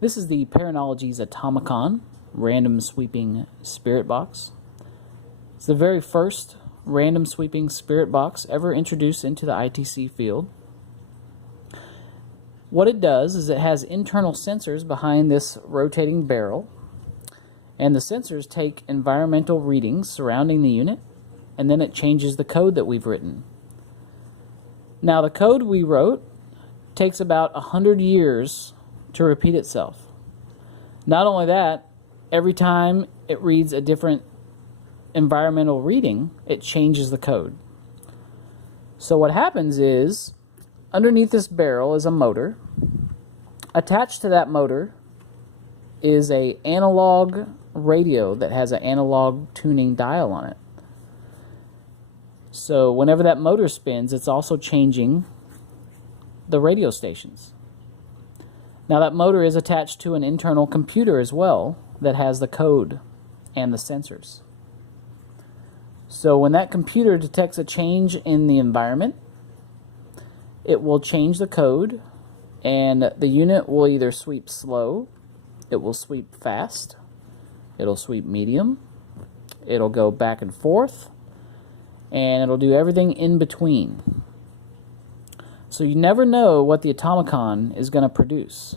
This is the Paranologies Automocon random sweeping spirit box. It's the very first random sweeping spirit box ever introduced into the ITC field. What it does is it has internal sensors behind this rotating barrel, and the sensors take environmental readings surrounding the unit, and then it changes the code that we've written. Now, the code we wrote takes about 100 years to repeat itself. Not only that, every time it reads a different environmental reading, it changes the code. So what happens is, underneath this barrel is a motor. Attached to that motor is an analog radio that has an analog tuning dial on it. So whenever that motor spins, it's also changing the radio stations. Now, that motor is attached to an internal computer as well that has the code and the sensors. So when that computer detects a change in the environment, it will change the code, and the unit will either sweep slow, it will sweep fast, it'll sweep medium, it'll go back and forth, and it'll do everything in between. So you never know what the Automocon is going to produce.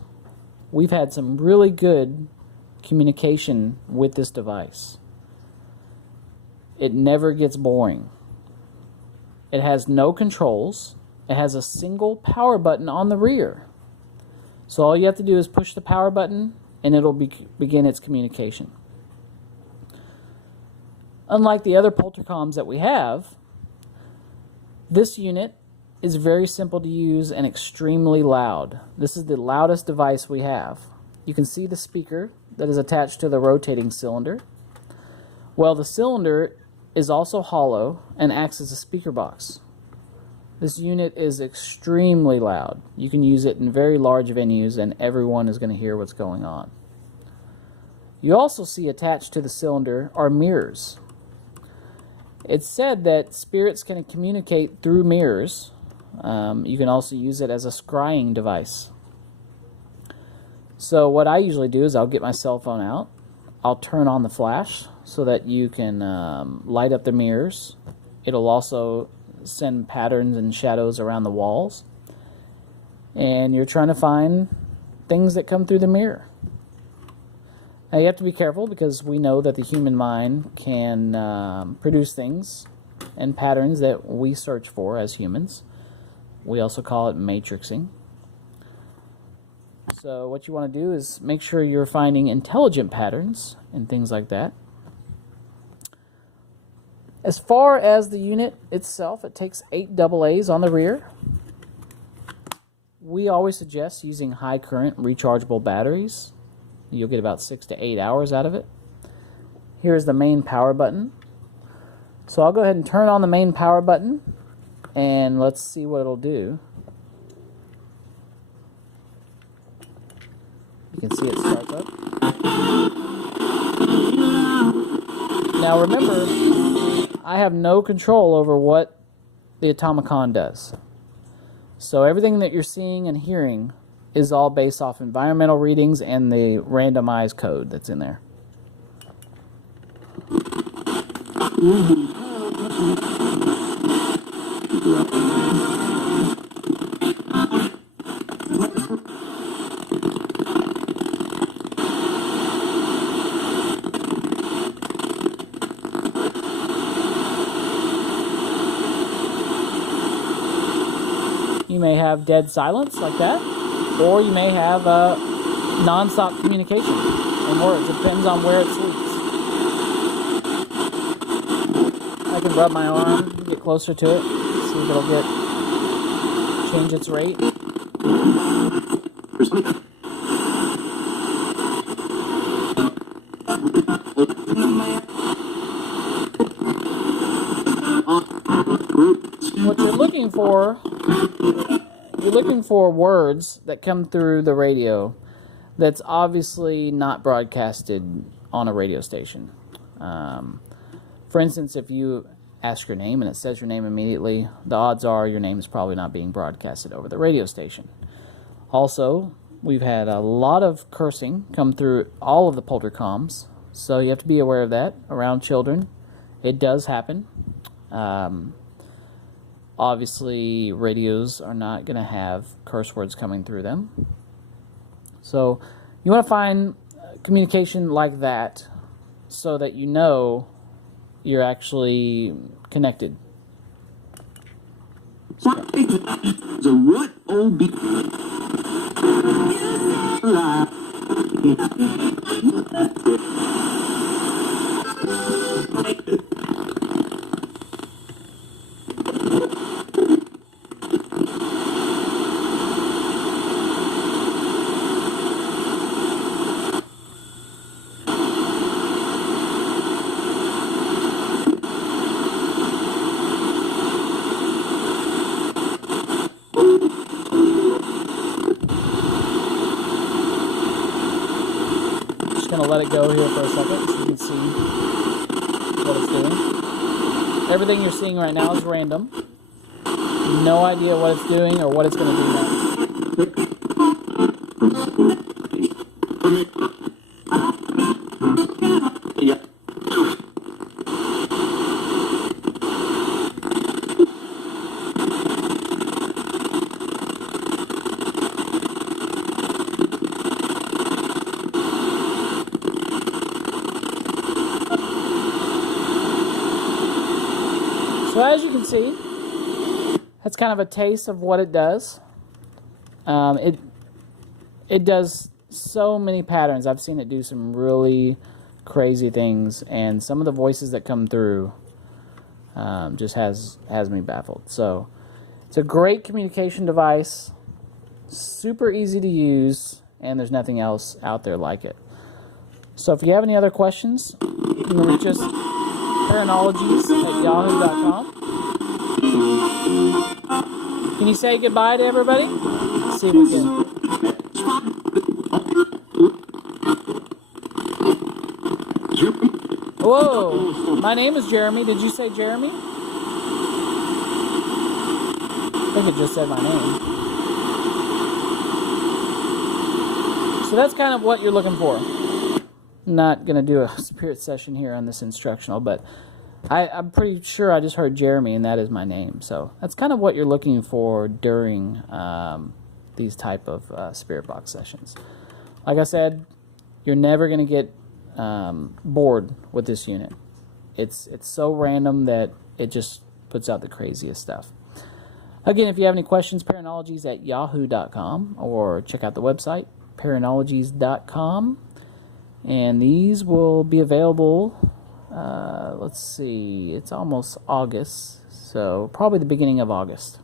We've had some really good communication with this device. It never gets boring. It has no controls. It has a single power button on the rear. So all you have to do is push the power button and it'll begin its communication. Unlike the other Poltercoms that we have, this unit is very simple to use and extremely loud. This is the loudest device we have. You can see the speaker that is attached to the rotating cylinder. Well, the cylinder is also hollow and acts as a speaker box. This unit is extremely loud. You can use it in very large venues and everyone is going to hear what's going on. You also see attached to the cylinder are mirrors. It's said that spirits can communicate through mirrors. You can also use it as a scrying device. So what I usually do is I'll get my cell phone out, I'll turn on the flash so that you can light up the mirrors. It'll also send patterns and shadows around the walls, and you're trying to find things that come through the mirror. Now you have to be careful because we know that the human mind can produce things and patterns that we search for as humans. We also call it matrixing. So what you want to do is make sure you're finding intelligent patterns and things like that. As far as the unit itself, it takes 8 AA's on the rear. We always suggest using high current rechargeable batteries. You'll get about 6 to 8 hours out of it. Here's the main power button. So I'll go ahead and turn on the main power button, and let's see what it'll do. You can see it starts up. Now remember, I have no control over what the Automocon does. So everything that you're seeing and hearing is all based off environmental readings and the randomized code that's in there. You may have dead silence like that, or you may have non-stop communication in words. It depends on where it sleeps. I can rub my arm, get closer to it, see if it'll change its rate. What you're looking for words that come through the radio that's obviously not broadcasted on a radio station. For instance, if you ask your name and it says your name immediately, the odds are your name is probably not being broadcasted over the radio station. Also, We've had a lot of cursing come through all of the polder comms, so you have to be aware of that around children. It does happen. Obviously, radios are not going to have curse words coming through them. So you want to find communication like that so that you know you're actually connected. So what OB? Going to let it go here for a second so you can see what it's doing. Everything you're seeing right now is random. No idea what it's doing or what it's going to do next. So as you can see, that's kind of a taste of what it does. It does so many patterns. I've seen it do some really crazy things, and some of the voices that come through just has me baffled. So it's a great communication device, super easy to use, and there's nothing else out there like it. So if you have any other questions, you can reach us Paranologies@yahoo.com. Can you say goodbye to everybody? Let's see if we can. Whoa, my name is Jeremy. Did you say Jeremy? I think it just said my name. So that's kind of what you're looking for. Not going to do a spirit session here on this instructional, but I'm pretty sure I just heard Jeremy, and that is my name. So that's kind of what you're looking for during these type of spirit box sessions. Like I said, you're never going to get bored with this unit. It's so random that it just puts out the craziest stuff. Again, if you have any questions, Paranologies@yahoo.com, or check out the website, Paranologies.com. And these will be available, let's see, it's almost August, so probably the beginning of August.